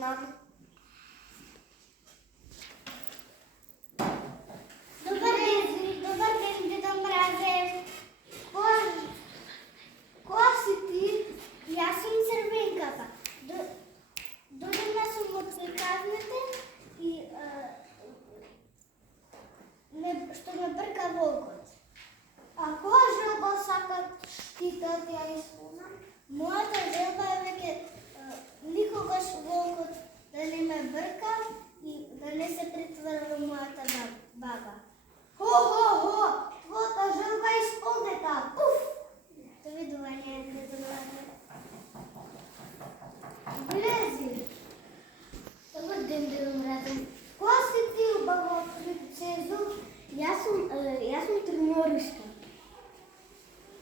изпълнен. Добър ден, Дедо Мразе. Коя си ти? И аз съм Червенката. Дойдем съм от приказните и ще ме бърка вълкът. А коя жълба сакат ти да я изпълна? Моята жълба е веке никогаш вълкът да не ме бърка и да не се претвърва моята баба. Хо! Твоята жълба е изпълнета! Пуф! Довидувания, Дедо Мразе. Влези! Добър ден, Дедо Мразе. Коя си ти, баба принцезо? Аз съм треньоришка.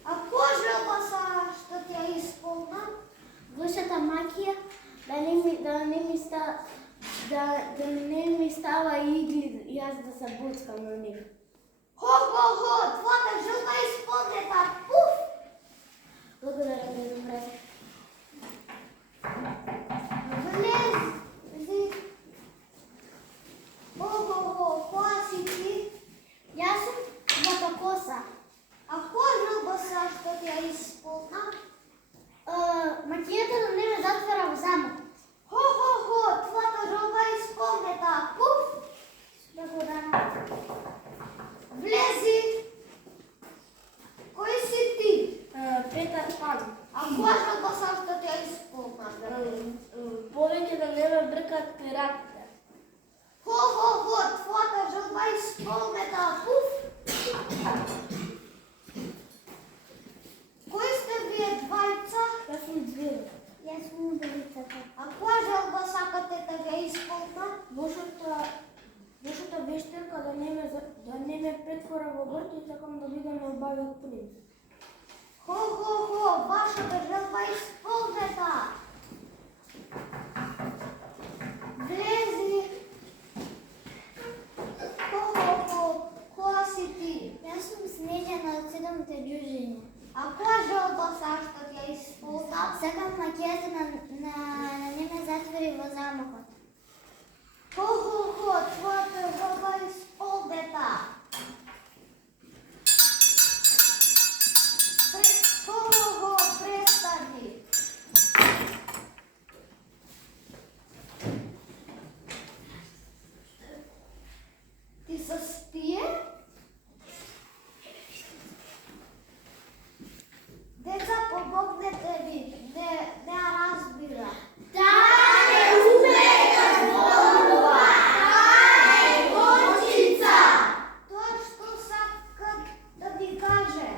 А коя жълба ще тя изпълна? Висшата магия да не ми става игли и аз да се буцкам на них. Хо! Твоята жълба е изпълнета! Пуф! Благодаря, Дедо Мразе. Влези! Коя си ти? Аз съм Златокоса. А коя жълба ще тя изпълна? Магията да не ме затваря в замък. Хо! Твоята жълба е изпълнета. Пуф! Благодаря. Влези! Кой си ти? Петър Пан. А коя жълба ще тя изпълна? Повече да не ме бъркат пиратите. Хо! Твоята жълба е изпълнета. Пуф! Кои сте вие двайца? Аз съм звир. Аз съм удовицата. А коя жълба сакате да я изпълна? Висшата вещерка да не ме претвора във върт и сакам да видя ме обавят принц. Хо! Вашата жълба е изпълнета. Влези! Хо! Коя си ти? Аз съм Снежана от седемте дюжини. А коя жълба ще тя изпълна? Сакам магията на не ме затвори в замъкът. Хо! Твоята жълба е изпълнета. Хо! Престани. Ти с тие? Деца, помогнете ми. Не разбира. Той що сака да ми каже?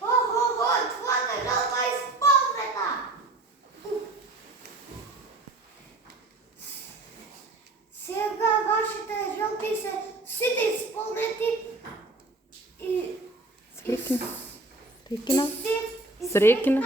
Хо! Твоята жълба е изпълнета. Сега вашите жълби са сите изпълнети и Срекина. срекина